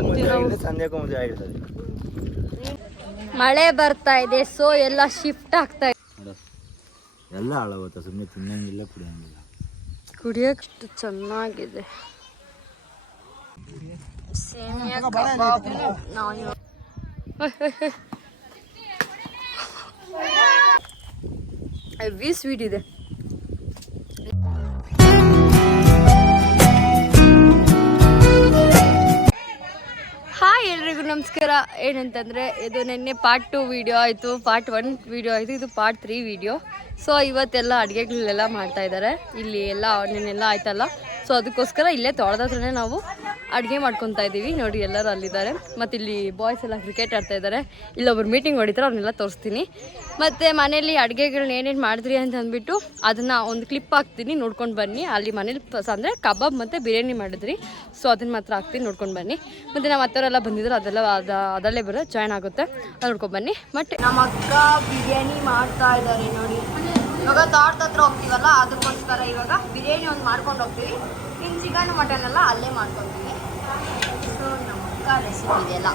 ಆಗ್ತೀವಿ ನಾವು. ಮಳೆ ಬರ್ತಾ ಇದೆ, ಸೊ ಎಲ್ಲ ಶಿಫ್ಟ್ ಆಗ್ತಾ ಇದೆ. ಎಲ್ಲ ಹಾಳಾಗುತ್ತೆ, ಸುಮ್ಮನೆ ತಿನ್ನಂಗಿಲ್ಲ ಕುಡಿಯಂಗಿಲ್ಲ. ಕುಡಿಯೋಷ್ಟು ಚೆನ್ನಾಗಿದೆ. ಸೇಮಿಯಾ ಕಬಾಬ್ ಹೆವಿ ಸ್ವೀಟ್ ಇದೆ. ಹಾಯ್ ಎಲ್ರಿಗೂ ನಮಸ್ಕಾರ. ಏನಂತಂದರೆ ಇದು ನಿನ್ನೆ ಪಾರ್ಟ್ 2 ವೀಡಿಯೋ ಆಯಿತು, ಪಾರ್ಟ್ 1 ವೀಡಿಯೋ ಆಯಿತು, ಇದು ಪಾರ್ಟ್ 3 ವೀಡಿಯೋ. ಸೊ ಇವತ್ತೆಲ್ಲ ಅಡುಗೆಗಳೆಲ್ಲ ಮಾಡ್ತಾಯಿದ್ದಾರೆ. ಇಲ್ಲಿ ಎಲ್ಲ ನೆನ್ನೆಲ್ಲ ಆಯ್ತಲ್ಲ, ಸೊ ಅದಕ್ಕೋಸ್ಕರ ಇಲ್ಲೇ ತೊಳೆದತ್ರೇ ನಾವು ಅಡುಗೆ ಮಾಡ್ಕೊತಾ ಇದ್ದೀವಿ. ನೋಡಿ ಎಲ್ಲರೂ ಅಲ್ಲಿದ್ದಾರೆ. ಮತ್ತು ಇಲ್ಲಿ ಬಾಯ್ಸ್ ಎಲ್ಲ ಕ್ರಿಕೆಟ್ ಆಡ್ತಾ ಇದ್ದಾರೆ. ಇಲ್ಲೊಬ್ರು ಮೀಟಿಂಗ್ ಹೊಡಿತಾರೆ, ಅವ್ರನ್ನೆಲ್ಲ ತೋರಿಸ್ತೀನಿ. ಮತ್ತು ಮನೇಲಿ ಅಡುಗೆಗಳನ್ನ ಏನೇನು ಮಾಡಿದ್ರಿ ಅಂತ ಅಂದ್ಬಿಟ್ಟು ಅದನ್ನು ಒಂದು ಕ್ಲಿಪ್ ಹಾಕ್ತೀನಿ, ನೋಡ್ಕೊಂಡು ಬನ್ನಿ. ಅಲ್ಲಿ ಮನೇಲಿ ಅಂದರೆ ಕಬಾಬ್ ಮತ್ತು ಬಿರಿಯಾನಿ ಮಾಡಿದ್ರಿ, ಸೊ ಅದನ್ನು ಮಾತ್ರ ಹಾಕ್ತೀನಿ, ನೋಡ್ಕೊಂಡು ಬನ್ನಿ. ಮತ್ತು ನಮ್ಮ ಅತ್ತವರೆಲ್ಲ ಬಂದಿದ್ರು, ಅದರಲ್ಲೇ ಬರೋ ಜಾಯ್ನ್ ಆಗುತ್ತೆ, ಅದು ನೋಡ್ಕೊಂಡು ಬನ್ನಿ. ಮತ್ತು ನಮ್ಮ ಅಕ್ಕ ಬಿರಿಯಾನಿ ಮಾಡ್ತಾ ಇದ್ದಾರೆ ನೋಡಿ. ಇವಾಗ ತೋಟದ ಹತ್ರ ಹೋಗ್ತೀವಲ್ಲ, ಅದಕ್ಕೋಸ್ಕರ ಇವಾಗ ಬಿರಿಯಾನಿ ಒಂದು ಮಾಡ್ಕೊಂಡು ಹೋಗ್ತೀವಿ. ಇನ್ನು ಚಿಕನ್ ಮಟನ್ ಎಲ್ಲ ಅಲ್ಲೇ ಮಾಡ್ಕೊತೀವಿ. ಸೊ ನಮ್ಮ ಅಕ್ಕ ರೆಸಿಪಿ ಇದೆಲ್ಲ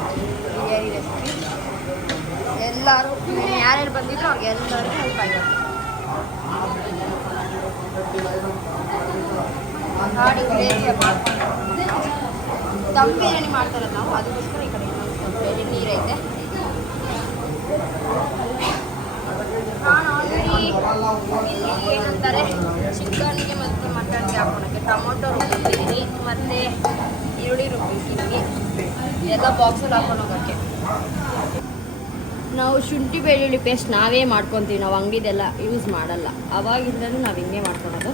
ಬಿರಿಯಾನಿ ರೆಸಿಪಿ. ಎಲ್ಲರೂ ಯಾರ್ಯಾರು ಬಂದಿದ್ರು ಅವ್ರಿಗೆ ಎಲ್ಲರಿಗೂ ಊಟ ಆಗಿದೆ. ಮಾಡಿ ಗ್ರೇವಿ ಮಾಡ್ಕೊಂಡು ದಮ್ ಬಿರಿಯಾನಿ ಮಾಡ್ತಾರೆ ನಾವು, ಅದಕ್ಕೋಸ್ಕರ ಈ ಕಡೆ ಸ್ವಲ್ಪ ನೀರೈತೆ. ನಾನು ಆಲ್ರೆಡಿ ಇಲ್ಲಿ ಏನಂತಾರೆ ಚಿಕನ್ಗೆ ಮತ್ತು ಮಟನ್ಗೆ ಹಾಕೋಣಕ್ಕೆ ಟೊಮೊಟೊ ರುಬ್ಬಿದ್ದೀನಿ, ಮತ್ತು ಈರುಳ್ಳಿ ರುಬ್ಬಿದ್ದೀನಿ, ಎಲ್ಲ ಬಾಕ್ಸಲ್ಲಿ ಹಾಕೊಂಡು ಹೋಗೋಕ್ಕೆ. ನಾವು ಶುಂಠಿ ಬೆಳ್ಳುಳ್ಳಿ ಪೇಸ್ಟ್ ನಾವೇ ಮಾಡ್ಕೊತೀವಿ, ನಾವು ಅಂಗಡಿದೆಲ್ಲ ಯೂಸ್ ಮಾಡಲ್ಲ. ಅವಾಗಿಂದಲೂ ನಾವು ಹಿಂಗೆ ಮಾಡ್ಕೊಳೋದು.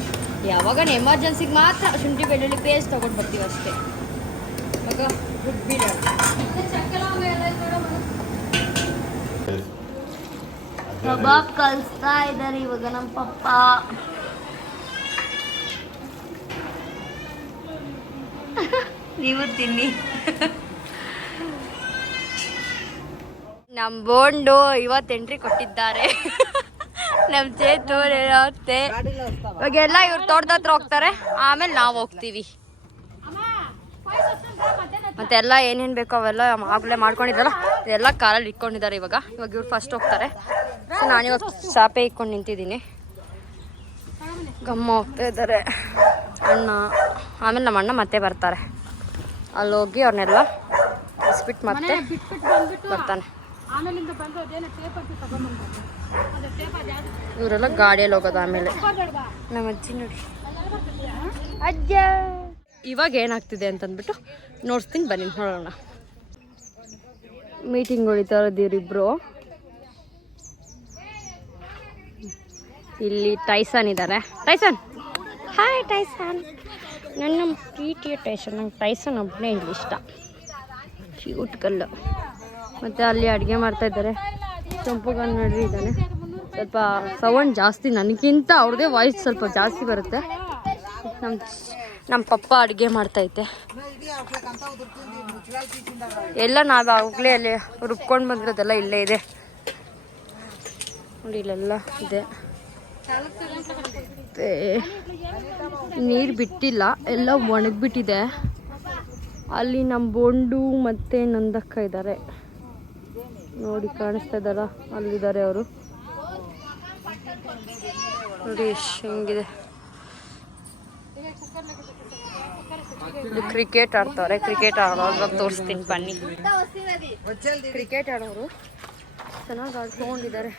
ಯಾವಾಗ ಎಮರ್ಜೆನ್ಸಿಗೆ ಮಾತ್ರ ಶುಂಠಿ ಬೆಳ್ಳುಳ್ಳಿ ಪೇಸ್ಟ್ ತೊಗೊಂಡು ಬರ್ತೀವಿ ಅಷ್ಟೇ. ಇವಾಗ ರುಬ್ಬಿಡೋಣ. ಕಬಾಬ್ ಕಲಿಸ್ತಾ ಇದ್ದಾರೆ ಇವಾಗ ನಮ್ಮ ಪಪ್ಪ. ನೀವು ತಿನ್ನಿ. ನಮ್ಮ ಬೋಂಡು ಇವತ್ತು ಎಂಟ್ರಿ ಕೊಟ್ಟಿದ್ದಾರೆ. ನಮ್ಮ ಚೇತು ಇರುತ್ತೆ. ಇವಾಗೆಲ್ಲ ಇವ್ರು ತೋಟದ ಹತ್ರ ಹೋಗ್ತಾರೆ, ಆಮೇಲೆ ನಾವು ಹೋಗ್ತೀವಿ. ಮತ್ತೆಲ್ಲ ಏನೇನು ಬೇಕೋ ಅವೆಲ್ಲ ಆಗಲೇ ಮಾಡ್ಕೊಂಡಿದ್ದಾರಲ್ಲ, ಎಲ್ಲ ಕಾರಲ್ಲಿ ಇಟ್ಕೊಂಡಿದ್ದಾರೆ. ಇವಾಗ ಇವ್ರು ಫಸ್ಟ್ ಹೋಗ್ತಾರೆ. ಸೊ ನಾನಿವಾಗ ಚಾಪೆ ಇಟ್ಕೊಂಡು ನಿಂತಿದ್ದೀನಿ. ಗಮ್ಮ ಹೋಗ್ತಾ ಇದ್ದಾರೆ ಅಣ್ಣ, ಆಮೇಲೆ ನಮ್ಮ ಅಣ್ಣ ಮತ್ತೆ ಬರ್ತಾರೆ. ಅಲ್ಲಿ ಹೋಗಿ ಅವ್ರನ್ನೆಲ್ಲ ಬಿಸ್ಬಿಟ್ಟು ಮತ್ತೆ ಬರ್ತಾನೆ. ಇವರೆಲ್ಲ ಗಾಡಿಯಲ್ಲಿ ಹೋಗೋದು. ಆಮೇಲೆ ನಮ್ಮ ಅಜ್ಜಿ ನೋಡಿ, ಅಜ್ಜ ಇವಾಗ ಏನಾಗ್ತಿದೆ ಅಂತಂದ್ಬಿಟ್ಟು ನೋಡ್ತೀನಿ, ಬನ್ನಿ ನೋಡೋಣ. ಮೀಟಿಂಗ್ ಹೊಡಿತಾ ಇದ್ದೀರಿಬ್ರು. ಇಲ್ಲಿ ಟೈಸನ್ ಇದ್ದಾರೆ. Tyson, hi Tyson. ನನ್ನ ಪ್ರೀತಿಯ ಟೈಸನ್. ನಂಗೆ ಟೈಸನ್ ಒಬ್ಬನೇ ಇಲ್ಲಿ ಇಷ್ಟ, ಕ್ಯೂಟ್ ಕಲ್ಲು. ಮತ್ತು ಅಲ್ಲಿ ಅಡುಗೆ ಮಾಡ್ತಾಯಿದ್ದಾರೆ. ಕೆಂಪು ಕನ್ನಡಿ ಇದ್ದಾನೆ. ಸ್ವಲ್ಪ ಸೌಂಡ್ ಜಾಸ್ತಿ, ನನಗಿಂತ ಅವ್ರದ್ದೇ ವಾಯ್ಸ್ ಸ್ವಲ್ಪ ಜಾಸ್ತಿ ಬರುತ್ತೆ. ನಮ್ಮ ಪಪ್ಪ ಅಡುಗೆ ಮಾಡ್ತೈತೆ. ಎಲ್ಲ ನಾವು ಆಗಲೇ ಅಲ್ಲಿ ರುಬ್ಕೊಂಡು ಬಂದಿರೋದೆಲ್ಲ ಇಲ್ಲೇ ಇದೆ ನೋಡಿ, ಇಲ್ಲೆಲ್ಲ ಇದೆ. ನೀರು ಬಿಟ್ಟಿಲ್ಲ, ಎಲ್ಲ ಒಣಗಿಬಿಟ್ಟಿದೆ. ಅಲ್ಲಿ ನಮ್ಮ ಬೋಂಡು ಮತ್ತು ನಂದಕ್ಕ ಇದ್ದಾರೆ ನೋಡಿ, ಕಾಣಿಸ್ತಾ ಇದ್ದಾರ, ಅಲ್ಲಿದ್ದಾರೆ ಅವರು ನೋಡಿ. ಎಷ್ಟು ಹೆಂಗಿದೆ. ಕ್ರಿಕೆಟ್ ಆಡ್ತವ್ರೆ. ಕ್ರಿಕೆಟ್ ಆಡೋವಾಗ ತೋರಿಸ್ತೀನಿ ಬನ್ನಿ. ಕ್ರಿಕೆಟ್ ಆಡೋರು ಚೆನ್ನಾಗಿ ಆಡ್ಕೊಂಡಿದ್ದಾರೆ.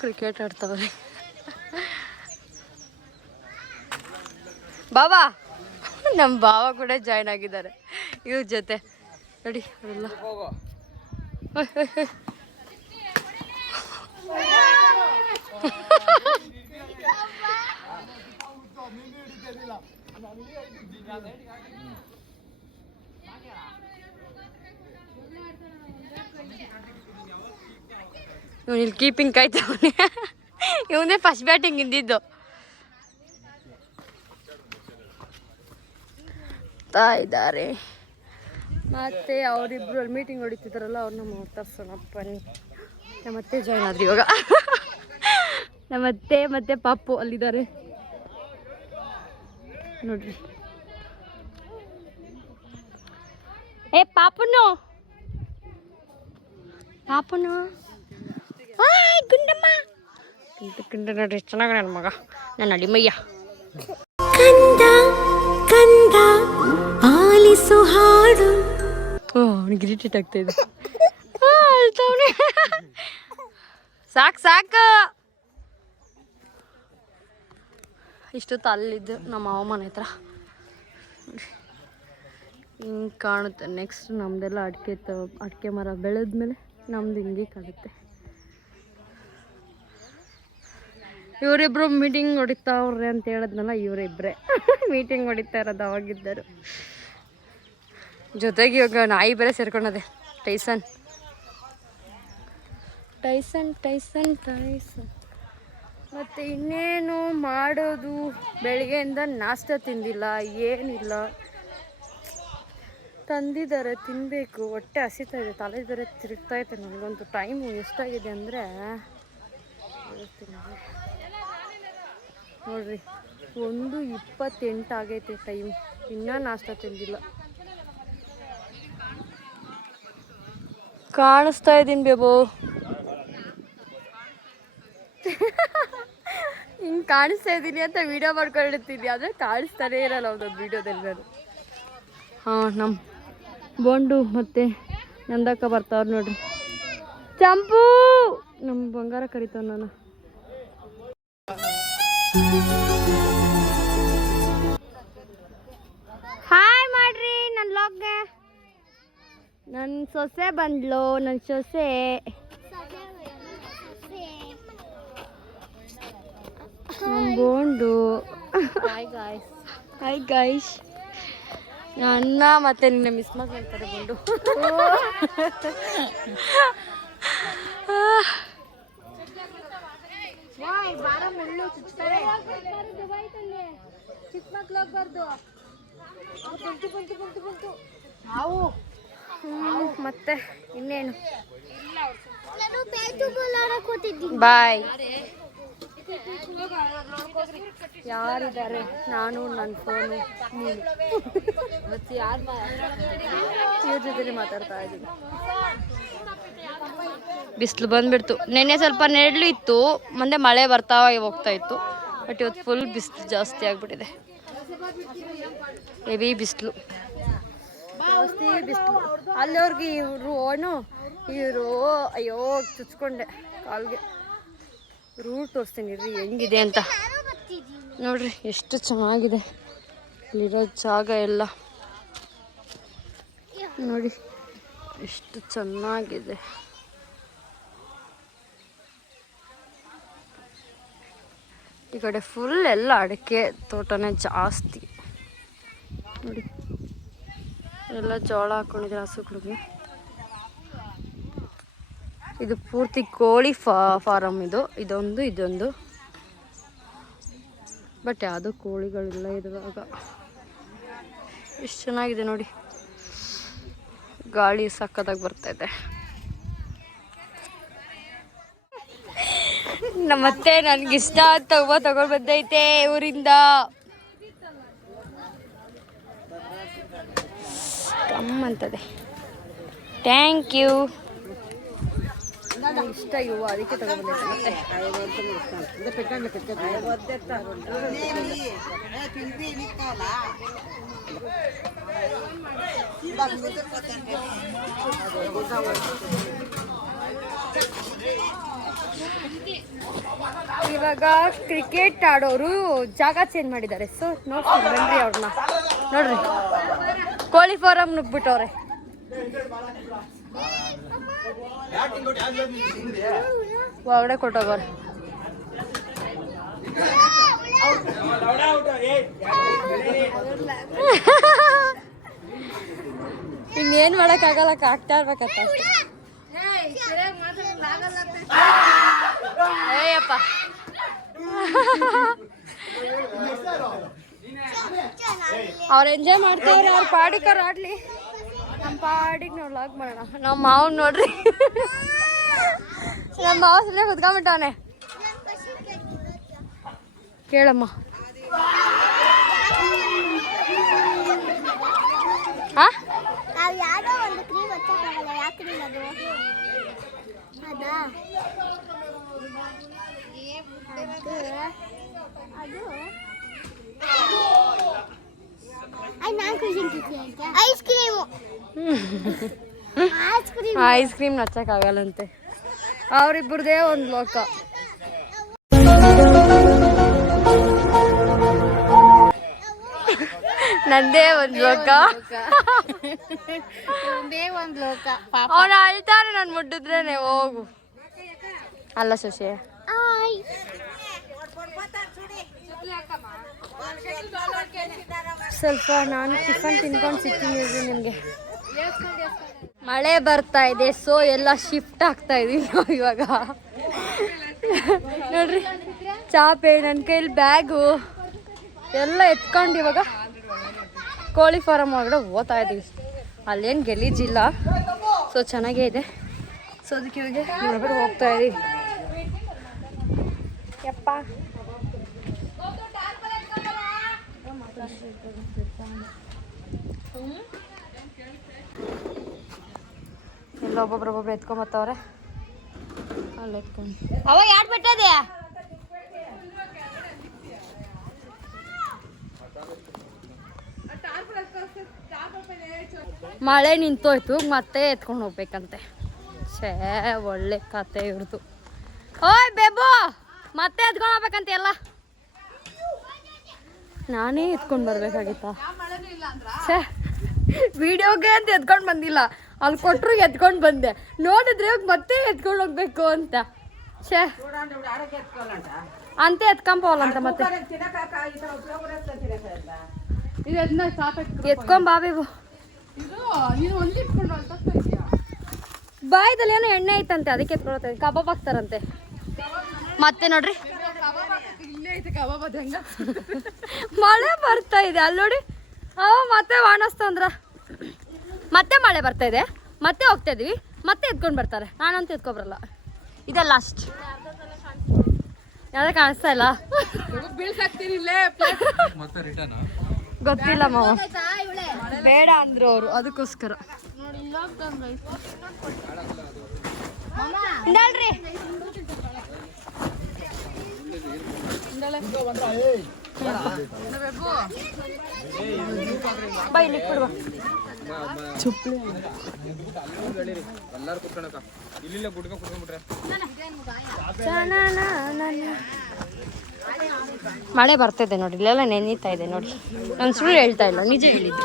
ಕ್ರಿಕೆಟ್ ಆಡ್ತವ್ರೆ. ಬಾಬಾ, ನಮ್ಮ ಬಾವ ಕೂಡ ಜಾಯ್ನ್ ಆಗಿದ್ದಾರೆ ಇವ್ರ ಜೊತೆ ನೋಡಿ. ಅವರೆಲ್ಲ ಇವನಿಲ್ಲಿ ಕೀಪಿಂಗ್ ಕಾಯ್ತವನೆ. ಇವನೇ ಫಸ್ಟ್ ಬ್ಯಾಟಿಂಗ್ ಇಂದಿದ್ದು. ಇದ್ದಾರೆ ಮತ್ತೆ ಅವರಿಬ್ರು ಅಲ್ಲಿ ಮೀಟಿಂಗ್ ಹೊಡಿತಿದ್ದಾರಲ್ಲ, ಅವ್ರನ್ನ ಮಾತಾಡ್ಸೋಣ ಬನ್ನಿ. ನಮ್ಮತ್ತೆ ಜಾಯ್ನ್ ಆದ್ರಿ ಇವಾಗ. ನಮ್ಮತ್ತೆ ಮತ್ತೆ ಪಾಪು ಅಲ್ಲಿದ್ದಾರೆ. ನೋಡ್ರಿ. ಏ ಪಾಪನು ಗುಂಡಮ್ಮ ಕುಂಡ ನೋಡ್ರಿ, ಚೆನ್ನಾಗ ನನ್ನ ಮಗ, ನನ್ನ ಅಡಿಮಯ್ಯ. ಕಂದ ಕಂದ ಆಲಿಸು ಹಾಡು. ಅವನಿಗೆ ಇರಿಟೇಟ್ ಆಗ್ತಾ ಇದೆ. ಸಾಕು ಇಷ್ಟೊತ್ತು ಅಲ್ಲಿದ್ದು ನಮ್ಮ ಮಾವ ಮನೆ ಹತ್ರ ಹಿಂಗೆ ಕಾಣುತ್ತೆ. ನೆಕ್ಸ್ಟ್ ನಮ್ಮದೆಲ್ಲ ಅಡಿಕೆ ಮರ ಬೆಳೆದ್ಮೇಲೆ ನಮ್ದು ಹಿಂಗೆ ಕಾಣುತ್ತೆ. ಇವರಿಬ್ರು ಮೀಟಿಂಗ್ ಹೊಡಿತಾವ್ರೆ ಅಂತ ಹೇಳಿದ್ನಲ್ಲ, ಇವರಿಬ್ಬರೇ ಮೀಟಿಂಗ್ ಹೊಡಿತಾ ಇರೋದು ಅವಾಗಿದ್ದರು. ಜೊತೆಗೆ ಇವಾಗ ನಾಯಿ ಬೇರೆ ಸೇರ್ಕೊಂಡದೆ, ಟೈಸನ್. ಮತ್ತು ಇನ್ನೇನು ಮಾಡೋದು, ಬೆಳಗ್ಗೆಯಿಂದ ನಾಷ್ಟ ತಿಂದಿಲ್ಲ, ಏನಿಲ್ಲ. ತಂದಿದ್ದಾರೆ, ತಿನ್ನಬೇಕು. ಹೊಟ್ಟೆ ಹಸಿತಾ ಇದೆ, ತಲೆ ಬೇರೆ ತಿರುಗ್ತಾ ಇದೆ ನನಗಂತೂ. ಟೈಮು ಎಷ್ಟಾಗಿದೆ ಅಂದರೆ ನೋಡ್ರಿ, 1:28 ಆಗೈತೆ ಟೈಮ್. ಇನ್ನೂ ನಾಷ್ಟ ತಿಂದಿಲ್ಲ. ಕಾಣಿಸ್ತಾ ಇದ್ದೀನಿ ಬೇಬು, ಹಿಂಗೆ ಕಾಣಿಸ್ತಾ ಇದ್ದೀನಿ ಅಂತ ವಿಡಿಯೋ ಮಾಡ್ಕೊಂಡಿರ್ತೀನಿ, ಆದರೆ ಕಾಣಿಸ್ತಾನೇ ಇರಲ್ಲ ಒಂದೊಂದು ವೀಡಿಯೋದಲ್ಲಿ ನಾನು. ನಮ್ಮ ಬೋಂಡು ಮತ್ತು ನಂದಕ್ಕ ಬರ್ತಾವ್ರು ನೋಡ್ರಿ. ಚಂಪು ನಮ್ಮ ಬಂಗಾರ ಕರಿತಾವ ನಾನು. ಹಾಯ್ ಮಾಡ್ರಿ ನನ್ನ ಲಾಗ್ಗೆ. ನನ್ನ ಸೊಸೆ ಬಂದ್ಲು, ನನ್ನ ಸೊಸೆ. ನಮ್ಮ ಬೋಂಡು. Hi guys. ನನ್ನ ಮತ್ತೆ ನಿನ್ನೆ ಮಿಸ್ ಮಾಡ್ತಾರೆ ಬೋಂಡು. ಮತ್ತೆ ಇನ್ನೇನು, ಬಾಯ್. ಯಾರಿದ್ದಾರೆ? ನಾನು, ನನ್ನ ಫೋನು, ನೀನು. ಇವ್ರ ಜೊತೆ ಮಾತಾಡ್ತಾ ಇದ್ದೀನಿ. ಬಿಸಿಲು ಬಂದ್ಬಿಡ್ತು. ನೆನ್ನೆ ಸ್ವಲ್ಪ ನೆರಳು ಇತ್ತು, ಮುಂದೆ ಮಳೆ ಬರ್ತಾ ಹೋಗ್ತಾ ಇತ್ತು. ಬಟ್ ಇವತ್ತು ಫುಲ್ ಬಿಸಿಲು ಜಾಸ್ತಿ ಆಗಿಬಿಟ್ಟಿದೆ. ಹೆವಿ ಬಿಸಿಲು, ಜಾಸ್ತಿ ಬಿಸಿಲು. ಅಲ್ಲಿವ್ರಿಗೆ ಇವರು ಅಯ್ಯೋ ಚುಚ್ಕೊಂಡೆ ಕಾಲ್ಗೆ. ರೂಟ್ ತೋರಿಸ್ತೀನಿ ರೀ ಹೆಂಗಿದೆ ಅಂತ. ನೋಡ್ರಿ ಎಷ್ಟು ಚೆನ್ನಾಗಿದೆ ಇಲ್ಲಿರೋ ಜಾಗ ಎಲ್ಲ. ನೋಡಿ ಎಷ್ಟು ಚೆನ್ನಾಗಿದೆ. ಈ ಕಡೆ ಫುಲ್ ಎಲ್ಲ ಅಡಿಕೆ ತೋಟನೇ ಜಾಸ್ತಿ. ನೋಡಿ ಎಲ್ಲ ಜೋಳ ಹಾಕೊಂಡಿದ್ರೆ ಹಸುಗಳಿಗೆ. ಇದು ಪೂರ್ತಿ ಕೋಳಿ ಫಾರಮ್. ಇದೊಂದು ಬಟ್ ಯಾವುದೂ ಕೋಳಿಗಳಿಲ್ಲ ಇರುವಾಗ. ಎಷ್ಟು ಚೆನ್ನಾಗಿದೆ ನೋಡಿ, ಗಾಳಿ ಸಕ್ಕತ್ತಾಗಿ ಬರ್ತೈತೆ. ನಮ್ಮತ್ತೆ ನನಗಿಷ್ಟ ಅಂತ ಹೂವು ತಗೊಂಡು ಬಂದೈತೆ ಊರಿಂದ. ಕಮ್ಮಂತದೆ. Thank you. ಇಷ್ಟ ಇವು, ಅದಕ್ಕೆ ತಗೊಂಡ್ಬಂದೈತೆ. ಇವಾಗ ಕ್ರಿಕೆಟ್ ಆಡೋರು ಜಾಗ ಚೇಂಜ್ ಮಾಡಿದ್ದಾರೆ. ಸೊ ನೋಡ್ತೀನಿ ಬನ್ರಿ ಅವ್ರನ್ನ. ನೋಡ್ರಿ ಕೋಳಿ ಫಾರಂ ನುಗ್ಬಿಟ್ಟವ್ರೆ. ಒಳಗಡೆ ಕೊಟ್ಟೋಗೋರು. ಇನ್ನೇನ್ ಮಾಡಕ್ಕಾಗಲ್ಲ, ಆಗ್ತಾ ಇರ್ಬೇಕತ್ತ ಅಷ್ಟೇ. ಏಯಪ್ಪ ಅವ್ರು ಎಂಜಾಯ್ ಮಾಡ್ತಾವ್ರೆ, ಅವ್ರ ಪಾಡಿಕವ್ರು ಆಡ್ಲಿ, ನಮ್ಮ ಪಾಡಿಗೆ ನಾವು ಲಾಗ್ ಮಾಡೋಣ. ನಮ್ಮ ಮಾವನ್ ನೋಡ್ರಿ, ನಮ್ಮ ಮಾವ ಸಲ ಕುತ್ಕೊಂಡ್ಬಿಟ್ಟವನೆ. ಕೇಳಮ್ಮ. Ice cream ನಚ್ಚಕ್ಕಾಗಲ್ಲಂತೆ. ಅವರಿಬ್ಬರದೇ ಒಂದು ಲೋಕ. ನಂದೇ ಒಂದು ಲೋಕ. ಅವನು ಅಳ್ತಾರೆ ನಾನು ಮುಟ್ಟಿದ್ರೇನೆ. ಹೋಗು ಅಲ್ಲ ಶಶಿ. ಸ್ವಲ್ಪ ನಾನು ಟಿಫನ್ ತಿನ್ಕೊಂಡು ಸಿಗ್ತೀನಿ ನಿಮಗೆ. ಮಳೆ ಬರ್ತಾ ಇದೆ, ಸೊ ಎಲ್ಲ ಶಿಫ್ಟ್ ಆಗ್ತಾ ಇದೀವಿ ನಾವು ಇವಾಗ. ನೋಡ್ರಿ ಚಾಪೆ, ನನ್ನ ಕೈಲಿ ಬ್ಯಾಗು ಎಲ್ಲ ಎತ್ಕೊಂಡು ಇವಾಗ ಕೋಳಿ ಫಾರಮ್ ಒಳಗಡೆ ಹೋಗ್ತಾ ಇದೀವಿ. ಅಲ್ಲೇನು ಗಲೀಜಿಲ್ಲ, ಸೊ ಚೆನ್ನಾಗೇ ಇದೆ. ಸೊ ಅದಕ್ಕೆ ಇವಾಗ ಹೊರಗಡೆ ಹೋಗ್ತಾ ಇದೀವಿ. ಯಪ್ಪ ಎಲ್ಲ ಒಬ್ಬೊಬ್ರೊಬ್ಬೊಬ್ರು ಎತ್ಕೊಂಬತ್ತವ್ರೆ. ಅಲ್ಲಿ ಎತ್ಕೊಂಡು ಅವಾಗ ಯಾರು ಬಿಟ್ಟದೆ? ಮಳೆ ನಿಂತೋಯ್ತು, ಮತ್ತೆ ಎತ್ಕೊಂಡು ಹೋಗ್ಬೇಕಂತೆ. ಛೇ ಒಳ್ಳೆ ಕತೆ ಇವ್ರದ್ದು. ಓಯ್ ಬೇಬು, ಮತ್ತೆ ಎತ್ಕೊಂಡು ಹೋಗ್ಬೇಕಂತೆ ಎಲ್ಲ. ನಾನೇ ಎತ್ಕೊಂಡು ಬರ್ಬೇಕಾಗಿತ್ತಾ? ಛೇ ವಿಡಿಯೋಗೆ ಅಂತ ಎತ್ಕೊಂಡು ಬಂದಿಲ್ಲ, ಅಲ್ಲಿ ಕೊಟ್ಟರು ಎತ್ಕೊಂಡು ಬಂದೆ. ನೋಡಿದ್ರೆ ಮತ್ತೆ ಎತ್ಕೊಂಡು ಹೋಗ್ಬೇಕು ಅಂತ. ಛೇ ಅಂತ ಎತ್ಕೊಂಬೋಲಂತ ಮತ್ತೆ ಎತ್ಕೊಂಬಾ ಬೇಬು. ಬಾಯ್ದಲ್ಲಿ ಏನೋ ಎಣ್ಣೆ ಐತಂತೆ, ಅದಕ್ಕೆ ಎತ್ಕೊಳ್ತಾ ಇದ್ದೀನಿ. ಕಬಾಬ್ ಹಾಕ್ತಾರಂತೆ. ಮತ್ತೆ ನೋಡ್ರಿ ಮಳೆ ಬರ್ತಾ ಇದೆ ಅಲ್ಲಿ ನೋಡಿ. ಮತ್ತೆ ವಾಣಿಸ್ತಂದ್ರ ಮತ್ತೆ ಮಳೆ ಬರ್ತಾ ಇದೆ, ಮತ್ತೆ ಹೋಗ್ತಾ ಇದೀವಿ, ಮತ್ತೆ ಎತ್ಕೊಂಡು ಬರ್ತಾರೆ. ನಾನಂತೂ ಎತ್ಕೊಬರಲ್ಲ. ಇದೆ ಲಾಸ್ಟ್. ಯಾವ್ದು ಕಾಣಿಸ್ತಾ ಇಲ್ಲ, ಗೊತ್ತಿಲ್ಲ ಮಾವ. ಬೇಡ ಅಂದ್ರು ಅವರು, ಅದಕ್ಕೋಸ್ಕರ. ಇಂದಲ್ರಿ ಬೈ ಲಿಕ್ವಿಡ್ ಬಾ. ಮಳೆ ಬರ್ತಿದೆ ನೋಡಿ, ಇಲ್ಲೆಲ್ಲ ನೆನೀತಾ ಇದೆ ನೋಡಿ. ನಾನು ಸುಳ್ಳು ಹೇಳ್ತಾ ಇಲ್ಲ, ನಿಜ ಹೇಳಿದ್ದು.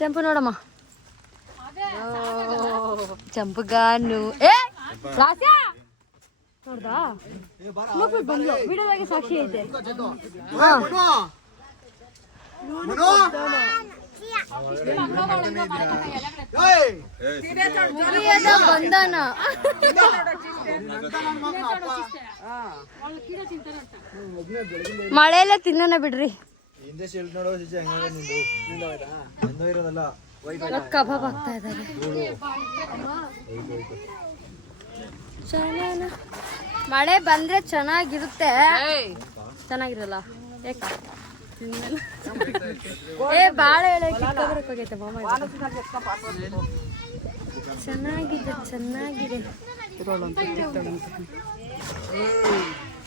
ಚಂಪು ನೋಡಮ್ಮ, ಚಂಪುಗಾನು ನೋಡ್ದಾ ಬಂದ್ಲು. ವಿಡಿಯೋದಾಗೆ ಸಾಕ್ಷಿ ಐತೆ. ಬಂದಾನ ಮಳೆಯಲ್ಲೇ ತಿನ್ನೋಣ ಬಿಡ್ರಿ. ಕಬಾಬ್ ಆಗ್ತಾ ಇದ್ದಾರೆ. ಮಳೆ ಬಂದ್ರೆ ಚೆನ್ನಾಗಿರುತ್ತೆ. ಚೆನ್ನಾಗಿರಲ್ಲ ಏ ಬಾಳೆ ಎಳೆ ಕಿತ್ಕೊಬರಕ್ಕಾಗೈತೆ ಮಾಮ. ಚೆನ್ನಾಗಿದೆ ಚೆನ್ನಾಗಿದೆ.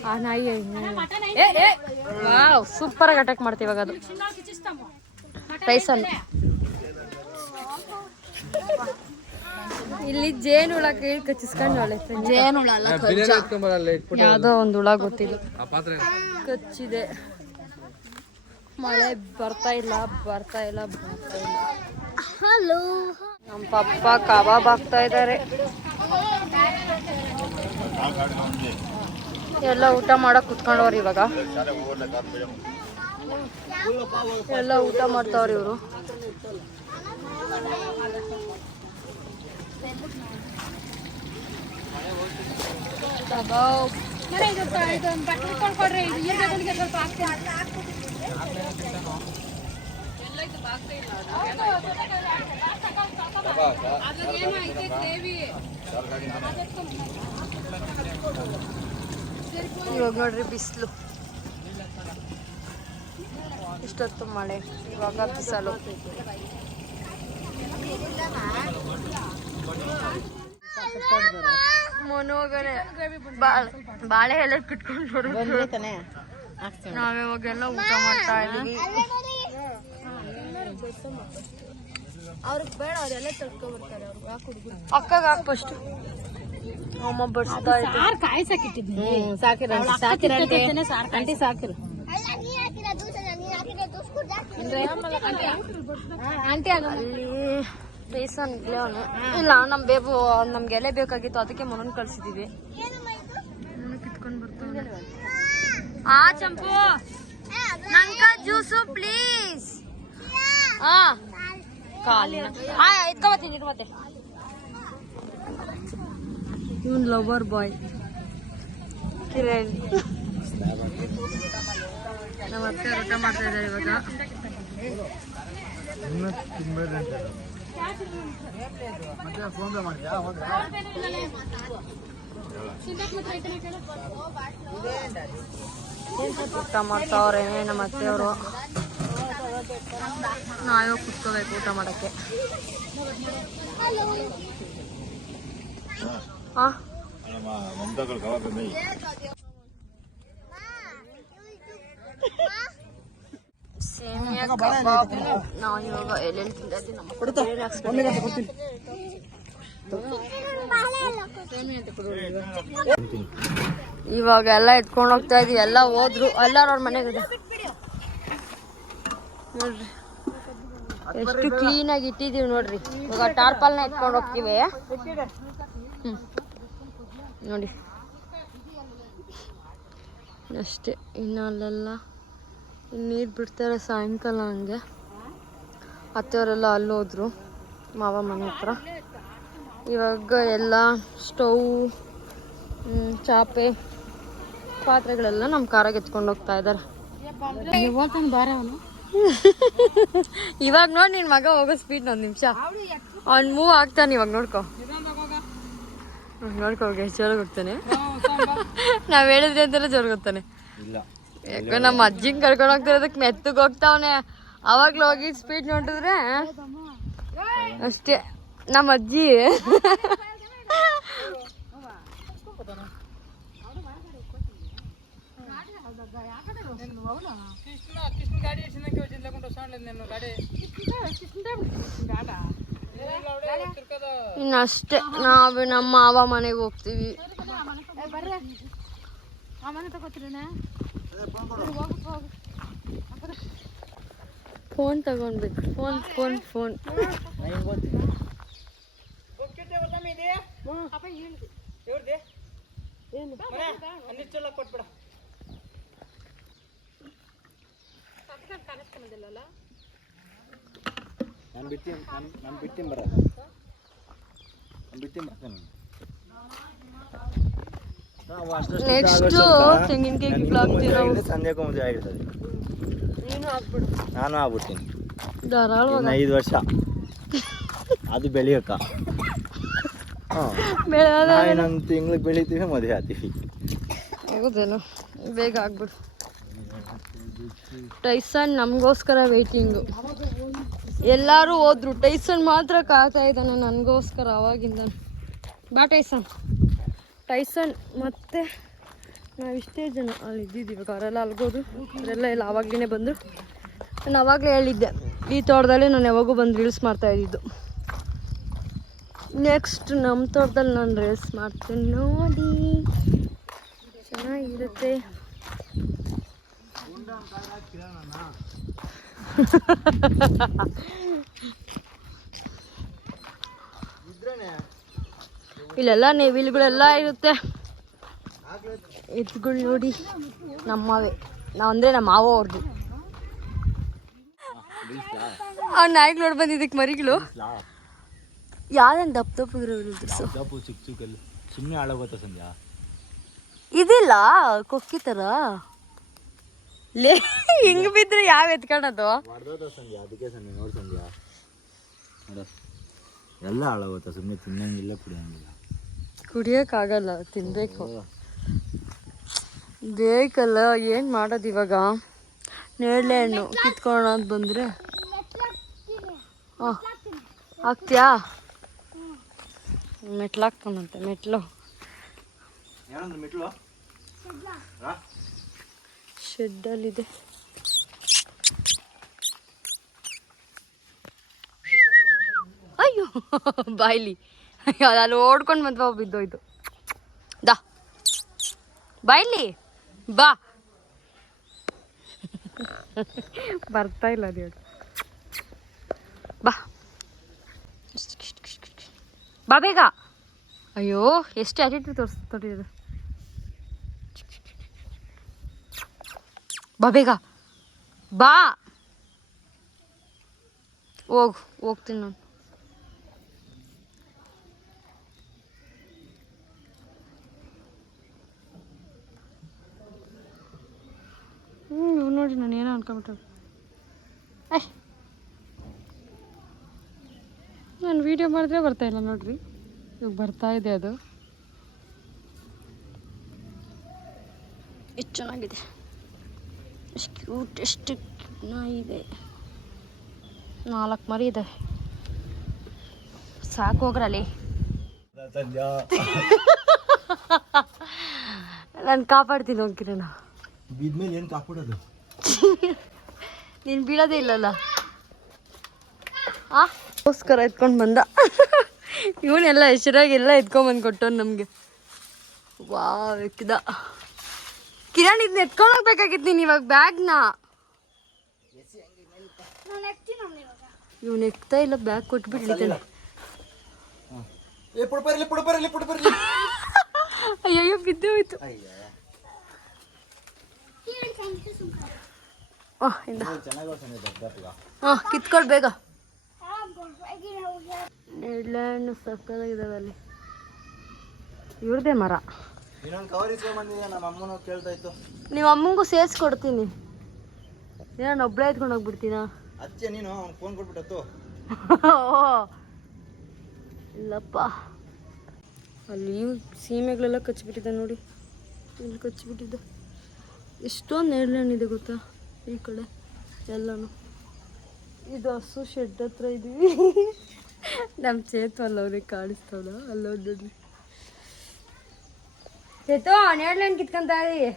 ಆ ನಾಯಿ ವಾವ್ ಸೂಪರ್ ಆಗಿ ಅಟ್ಯಾಕ್ ಮಾಡ್ತೀವಿ ಇವಾಗ. ಅದು ರೈಸನ್. ಇಲ್ಲಿ ಜೇನು ಹುಳ ಕೈ ಕಚ್ಚಿಸ್ಕೊಂಡು ಜೇನು ಹುಳ ಯಾವ್ದೋ ಒಂದು ಹುಳ ಗೊತ್ತಿಲ್ಲ, ಕಚ್ಚಿದೆ. ಮಳೆ ಬರ್ತಾ ಇಲ್ಲ ಬರ್ತಾ ಇಲ್ಲ ಬರ್ತಾ ಇಲ್ಲ. ಹಲೋ, ನಮ್ಮ ಪಪ್ಪ ಕಬಾಬ್ ಹಾಕ್ತಾ ಇದ್ದಾರೆ. ಎಲ್ಲ ಊಟ ಮಾಡಕ್ ಕುತ್ಕೊಂಡವ್ರಿ ಇವಾಗ. ಎಲ್ಲ ಊಟ ಮಾಡ್ತಾವ್ರಿ ಇವರು. ಇವಾಗ ನೋಡ್ರಿ ಬಿಸಿಲು, ಇಷ್ಟೊತ್ತು ಮಳೆ, ಇವಾಗ ಬಿಸಿಲು. ಮನೋಗನೆ ಬಾಳೆ ಎಲೆ ಕಿಟ್ಕೊಂಡು ಬರೋದು. ನಾವಿವಾಗೆಲ್ಲ ಊಟ ಮಾಡ್ತಾ ಇದೀವಿ. ಅವ್ರಿಗೆ ಬೇಡ, ಅವರೆಲ್ಲ ತಡ್ಕೊಬರ್ತಾರೆ. ಅಕ್ಕಗ ಹಾಕ್ ಫಸ್ಟ್. ಅಮ್ಮ ಬಡಿಸ್ತಾ ಇದ್ದೆ. ಆಂಟಿ ಸಾಕಿರು ಅಲ್ಲಿ ಬೇಸನ್ ಇಲ್ಲ, ನಮ್ ಬೇಬು ನಮ್ಗೆ ಎಲೆ ಬೇಕಾಗಿತ್ತು, ಅದಕ್ಕೆ ಮನನ್ ಕಳ್ಸಿದೀವಿ. ಕಿತ್ಕೊಂಡ್ ಬರ್ತಾನೆ. ಆ ಚಂಪು ನಂಗ ಜ್ಯೂಸು ಪ್ಲೀಸ್. ಹಾ ಕಾಲಿನ ಎತ್ಕೊಬತ್ತೀನಿ ಮತ್ತೆ. ಇವನ್ ಲವರ್ ಬಾಯ್ ಕಿರಣ್. ನಮ್ಮ ಅತ್ತೆ ಊಟ ಮಾಡ್ತಾ ಇದ್ದಾರೆ ಇವಾಗ. ಊಟ ಮಾಡ್ತಾವ್ರೆ ನಮ್ಮ ಅತ್ತೆಯವರು. ನಾವೇ ಕುತ್ಕೋಬೇಕು ಊಟ ಮಾಡಕ್ಕೆ. ಸೇಮಿಯಾ ಕಬಾಬ್. ನಾವು ಇವಾಗ ಎಲ್ಲೆಲ್ಲಿ ತಿಂದಿದ್ದೀವಿ ನಮ್ಮ ಇವಾಗ ಎಲ್ಲ ಎತ್ಕೊಂಡು ಹೋಗ್ತಾ ಇದೀವಿ. ಎಲ್ಲ ಹೋದ್ರು, ಎಲ್ಲಾರು ಅವ್ರ ಮನೆಗಿದೆ ನೋಡ್ರಿ. ಎಷ್ಟು ಕ್ಲೀನ್ ಆಗಿ ಇಟ್ಟಿದೀವಿ ನೋಡ್ರಿ. ಇವಾಗ ಟಾರ್ಪಲ್ನ ಎತ್ಕೊಂಡು ಹೋಗ್ತೀವಿ. ನೋಡಿ ಅಷ್ಟೇ. ಇನ್ನು ಅಲ್ಲೆಲ್ಲ ನೀರು ಬಿಡ್ತಾರೆ ಸಾಯಂಕಾಲ ಹಂಗೆ. ಅತ್ತೆಯವರೆಲ್ಲ ಅಲ್ಲೋದ್ರು ಮಾವ ಮನೆ ಹತ್ರ. ಇವಾಗ ಎಲ್ಲ ಸ್ಟವ್, ಚಾಪೆ, ಪಾತ್ರೆಗಳೆಲ್ಲ ನಮ್ಮ ಕಾರಾಗ ಎತ್ಕೊಂಡು ಹೋಗ್ತಾ ಇದ್ದಾರೆ. ಇವಾಗ ನೋಡಿ ನಿನ್ ಮಗ ಹೋಗೋ ಸ್ಪೀಡ್. ಒಂದು ನಿಮಿಷ ಅವ್ನು ಮೂವ್ ಆಗ್ತಾನೆ. ಇವಾಗ ನೋಡ್ಕೊ ಎಷ್ಟು ಜೋರಾಗಿ ಹೋಗ್ತಾನೆ. ನಾವ್ ಹೇಳಿದ್ರಿ ಅಂತೆಲ್ಲ ಜೋರಾಗಿ ಹೋಗ್ತಾನೆ. ಯಾಕೋ ನಮ್ಮ ಅಜ್ಜಿಂಗ್ ಕರ್ಕೊಂಡು ಹೋಗ್ತಿರೋದಕ್ಕೆ ಮೆತ್ತಗೆ ಹೋಗ್ತಾವನೆ. ಅವಾಗ್ಲೂ ಹೋಗಿ ಸ್ಪೀಡ್ ನೋಡಿದ್ರೆ ಅಷ್ಟೇ. ನಮ್ಮ ಅಜ್ಜಿ ಇನ್ನಷ್ಟೇ. ನಾವು ನಮ್ಮ ಮಾವ ಮನೆಗೆ ಹೋಗ್ತೀವಿ. ಫೋನ್ ತಗೊಂಡ್ಬೇಕು. ಫೋನ್ ಫೋನ್ ಫೋನ್ ನೆಕ್ಸ್ಟ್ ತೆಂಗಿನಕಾಯಿ ಗಿಫ್ಲಾಗ್ತೀವಿ ನಾವು. ಸಂಜೆಗೂ ಮದುವೆ ಆಗಿರ್ತದೆ. ನೀನು ಆಗ್ಬಿಡು. ನಾನು ಆಗ್ಬಿಡ್ತೀನಿ ಧಾರಾಳವಾಗಿ. 5 ವರ್ಷ ಅದು ಬೆಳೆಯಕ್ಕ. ಇನ್ನೊಂದು ತಿಂಗ್ಳಿಗೆ ಬೆಳಿತೀವಿ, ಮದುವೆ ಆಗ್ತೀವಿ. ಹೌದೇನು? ಬೇಗ ಆಗ್ಬಿಡು. ಟೈಸನ್ ನಮಗೋಸ್ಕರ ವೇಟಿಂಗು. ಎಲ್ಲರೂ ಹೋದ್ರು, ಟೈಸನ್ ಮಾತ್ರ ಕಾಯ್ತಾ ಇದ್ದಾನೆ ನನಗೋಸ್ಕರ ಅವಾಗಿಂದ. ಬಾ ಟೈಸನ್. ಟೈಸನ್ ಮತ್ತೆ ನಾವಿಷ್ಟೇ ಜನ ಅಲ್ಲಿ ಇದ್ದಿದ್ದೀವಿ. ಅವರೆಲ್ಲ ಅಲ್ಗೋದು. ಅವರೆಲ್ಲ ಎಲ್ಲ ಆವಾಗಲೇ ಬಂದರು. ನಾನು ಆವಾಗಲೇ ಹೇಳಿದ್ದೆ, ಈ ತೋಟದಲ್ಲಿ ನಾನು ಯಾವಾಗೂ ಬಂದು ರೀಲ್ಸ್ ಮಾಡ್ತಾ ಇದ್ದಿದ್ದು. ನೆಕ್ಸ್ಟ್ ನಮ್ಮ ತೋಟದಲ್ಲಿ ನಾನು ರೀಲ್ಸ್ ಮಾಡ್ತೀನಿ ನೋಡಿ, ಚೆನ್ನಾಗಿರುತ್ತೆ. ಇಲ್ಲೆಲ್ಲ ನೆವಿಲ್ಗಳೆಲ್ಲ ಇರುತ್ತೆ. ಎತ್ಗಳು ನೋಡಿ ನಮ್ಮವೇ. ನಾವು ಅಂದರೆ ನಮ್ಮ ಮಾವ ಅವ್ರದ್ದು. ಅವ್ನ ನಾಯಿಗೆ ನೋಡಿ ಬಂದಿದ್ದಕ್ಕೆ ಮರಿಗಳು ಯಾವ್ದನ್ ದಪ್ಪ ಚಿಕ್ಕ ಚಿಕ್ಕಲ್ಲಿ ಸುಮ್ಮನೆ ಹಾಳಾಗೋತ ಸಂಧ್ಯಾ. ಇದಿಲ್ಲ ಕೊಕ್ಕಿ ಥರ ಲೇ, ಹಿಂಗೆ ಬಿದ್ದರೆ ಯಾವ ಎತ್ಕೊಳ್ಳೋದು? ಸಂಧ್ಯಾ ಅದಕ್ಕೆ ಸಂಧ್ಯಾ ನೋಡಿ ಸಂಧ್ಯಾ ಎಲ್ಲ ಹಾಳಾಗೋತ. ಸುಮ್ಮನೆ ತಿನ್ನಂಗಿಲ್ಲ, ಕುಡಿಯಂಗಿಲ್ಲ. ಕುಡಿಯೋಕ್ಕಾಗಲ್ಲ, ತಿನ್ಬೇಕು. ಬೇಕಲ್ಲ, ಏನು ಮಾಡೋದು ಇವಾಗ? ನೇರಳೆ ಹಣ್ಣು ಕಿತ್ಕೊಳ್ಳೋದು ಬಂದರೆ ಹಾಂ ಹಾಕ್ತೀಯಾ? ಮೆಟ್ಲಾಕ್ತಾನಂತೆ. ಮೆಟ್ಲು ಏನಂದ್ರೆ ಮಿಟ್ಲು ಶೆಡ್ಡಲ್ಲಿದೆ. ಅಯ್ಯೋ ಬಾಯ್ಲಿ ಅಲ್ಲಿ ಓಡ್ಕೊಂಡು ಬಂದ್ವ ಬಿದ್ದೋಯ್ತು. ದಾ ಬಾಯ್ಲಿ ಬಾ. ಬರ್ತಾ ಇಲ್ಲ ಅದು ಬಾ ಬಾ ಬೇಗ. ಅಯ್ಯೋ ಎಷ್ಟು ಆಟಿಟ್ಯೂಡ್ ತೋರಿಸ್ತೋಟಿರೋದು. ಬಾ ಬೇಗ ಬಾ. ಹೋಗ್ತೀನಿ ನಾನು. ಇವ್ ನೋಡಿ ನಾನು ಏನೋ ಅನ್ಕೊಂಬಿಟ್ಟ. ನಾನು ವೀಡಿಯೋ ಮಾಡಿದ್ರೆ ಬರ್ತಾ ಇಲ್ಲ ನೋಡ್ರಿ. ಇವಾಗ ಬರ್ತಾ ಇದೆ ಅದು. ಎಷ್ಟು ಚೆನ್ನಾಗಿದೆ, ಎಷ್ಟು ಕ್ಯೂಟ್, ಎಷ್ಟು ಇದೆ. 4 ಮರಿ ಇದೆ. ಸಾಕು ಹೋಗ್ರಲ್ಲಿ. ನಾನು ಕಾಪಾಡ್ತೀನಿ ಹೋಗ್ಕಿರಣ. ಬಿದ್ಮೇಲೆ ಏನು ಕಾಪಾಡೋದು? ನೀನು ಬೀಳೋದೇ ಇಲ್ಲಲ್ಲ. ಗೋಸ್ಕರ ಎತ್ಕೊಂಡು ಬಂದ. ಇವನೆಲ್ಲ ಹೆಸರಾಗೆಲ್ಲ ಎತ್ಕೊಂಬಂದು ಕೊಟ್ಟವ್ನು ನಮಗೆ. ವಾಕಿದ ಕಿರಣ್ ಇದನ್ನ ಎತ್ಕೊಂಡು ಹೋಗ್ಬೇಕಾಗಿತ್ತು ನೀನು ಇವಾಗ ಬ್ಯಾಗ್ನ. ಇವನು ಎಕ್ತಾ ಇಲ್ಲ, ಬ್ಯಾಗ್ ಕೊಟ್ಬಿಟ್ಟಿದ್ದಾನೆ. ಅಯ್ಯೋ ಬಿದ್ದು ಹೋಯ್ತು. ಕಿತ್ಕೊಳ್ ಬೇಗ. ನೆಡ್ಲ್ಯಾಂಡ್ ಸಕ್ಕದಾಗಿದ್ದಾವೆ ಅಲ್ಲಿ. ಇವ್ರದೇ ಮರ. ನೀವು ಅಮ್ಮಂಗೂ ಸೇರಿಸ್ಕೊಡ್ತೀನಿ. ನಾನು ಒಬ್ಬಳೇ ಎತ್ಕೊಂಡು ಹೋಗ್ಬಿಡ್ತೀನ. ಇಲ್ಲಪ್ಪ, ಅಲ್ಲಿ ಸೀಮೆಗಳೆಲ್ಲ ಕಚ್ಚಿಬಿಟ್ಟಿದೆ ನೋಡಿ. ಇಲ್ಲಿ ಕಚ್ಚಿಬಿಟ್ಟಿದ್ದೆ. ಎಷ್ಟೊಂದು ನೆಡ್ಲ್ಯಾಂಡ್ ಇದೆ ಗೊತ್ತಾ ಈ ಕಡೆ ಎಲ್ಲನೂ. ಇದು ಹಸು ಶೆಡ್ ಹತ್ರ ಇದ್ದೀವಿ. ನಮ್ಮ ಚೇತು ಅಲ್ಲವ್ರಿಗೆ ಕಾಣಿಸ್ತಾವಲ್ಲ, ಅಲ್ಲೋದ್ ನೋಡ್ರಿ. ಚೇತು ನೆಡ್ಲ್ಯಾಂಡ್ ಕಿತ್ಕೊಂತ ಇದೀವಿ.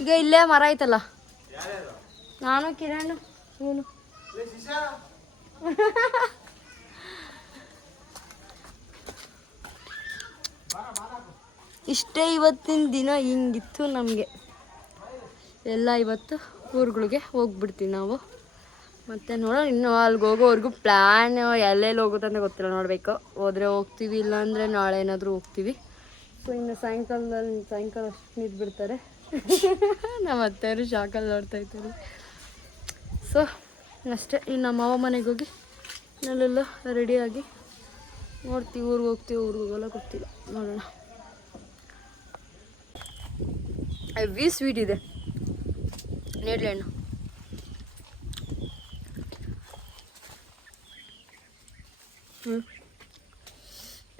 ಈಗ ಇಲ್ಲೇ ಮರ ಐತಲ್ಲ. ನಾನು ಕಿರಣ್ ಇವನು. ಇಷ್ಟೇ ಇವತ್ತಿನ ದಿನ ಹಿಂಗಿತ್ತು ನಮಗೆ ಎಲ್ಲ. ಇವತ್ತು ಊರುಗಳಿಗೆ ಹೋಗ್ಬಿಡ್ತೀವಿ ನಾವು. ಮತ್ತು ನೋಡೋಣ, ಇನ್ನೂ ಅಲ್ಲಿಗೆ ಹೋಗೋವರೆಗೂ ಪ್ಲ್ಯಾನ್ ಎಲ್ಲೆಲ್ಲಿ ಹೋಗುತ್ತಂತ ಗೊತ್ತಿಲ್ಲ, ನೋಡಬೇಕು. ಹೋದರೆ ಹೋಗ್ತೀವಿ, ಇಲ್ಲಾಂದರೆ ನಾಳೆ ಏನಾದರೂ ಹೋಗ್ತೀವಿ. ಸೊ ಇನ್ನು ಸಾಯಂಕಾಲ ಅಷ್ಟು ನಿಂತು ಬಿಡ್ತಾರೆ. ನಮ್ಮ ಅತ್ತೆಯವರು ಶಾಕಲ್ಲಿ ನೋಡ್ತಾ ಇರ್ತಾರೆ. ಸೊ ಅಷ್ಟೇ. ಇನ್ನು ನಮ್ಮ ಮಾವ ಮನೆಗೆ ಹೋಗಿ ಅಲ್ಲೆಲ್ಲ ರೆಡಿಯಾಗಿ ನೋಡ್ತೀವಿ. ಊರಿಗೆ ಹೋಗ್ತೀವಿ, ಊರಿಗೆ ಹೋಗೋಲ್ಲ ಗೊತ್ತಿಲ್ಲ, ನೋಡೋಣ. ಹೆವಿ ಸ್ವೀಟ್ ಇದೆ ನೇರಳೆ ಹಣ್ಣು.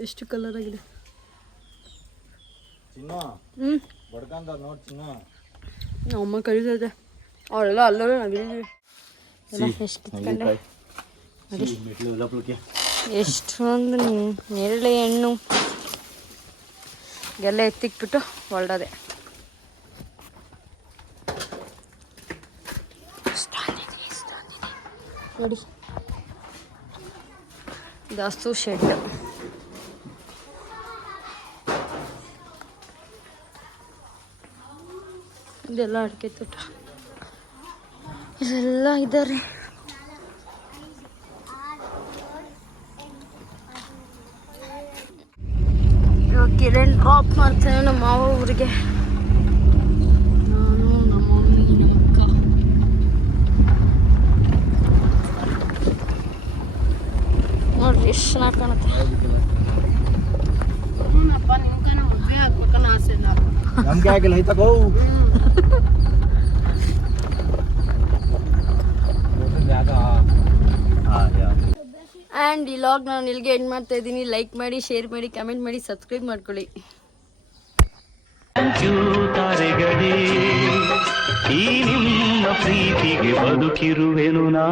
ಎಷ್ಟು ಕಲರ್ ಆಗಿದೆ. ಅಮ್ಮ ಕರೀತೈತೆ. ಅವಳೆಲ್ಲ ಅಲ್ಲೋರು ನಾವಿದ್ದೀವಿ. ಎಷ್ಟು ಕಿತ್ಕೊಂಡೆ. ಎಷ್ಟೊಂದು ನೇರಳೆ ಹಣ್ಣು ಎಲ್ಲ ಎತ್ತಿಕ್ಬಿಟ್ಟು ಹೊರಡೋದೆ. ನೋಡಿ ಜಾಸ್ತಿ ಶೆಡ್. ಇದೆಲ್ಲ ಅಡಿಕೆ ತೋಟ, ಇಲ್ಲೆಲ್ಲ ಇದ್ದಾರೆ. ಇವಾಗ ಕಿರಣ್ ಡ್ರಾಪ್ ಮಾಡ್ತೇನೆ ನಮ್ಮ ಮಾವ ಊರಿಗೆ. ನಾನು ನಮ್ಮ ಮಮ್ಮಿ ನಮ್ಮ ಅಕ್ಕ. ನೋಡ್ರಿ ಎಷ್ಟು ಚೆನ್ನಾಗಿ ಕಾಣುತ್ತೆ. ಆ್ಯಂಡ್ ಈ ಲಾಗ್ ನಾನು ಇಲ್ಲಿಗೆ ಎಂಡ್ ಮಾಡ್ತಾ ಇದ್ದೀನಿ. ಲೈಕ್ ಮಾಡಿ, ಶೇರ್ ಮಾಡಿ, ಕಮೆಂಟ್ ಮಾಡಿ, ಸಬ್ಸ್ಕ್ರೈಬ್ ಮಾಡ್ಕೊಳ್ಳಿ. ಈ ನಿಮ್ಮ ಪ್ರೀತಿಗೆ ಬದುಕಿರುವೆನು ನಾ.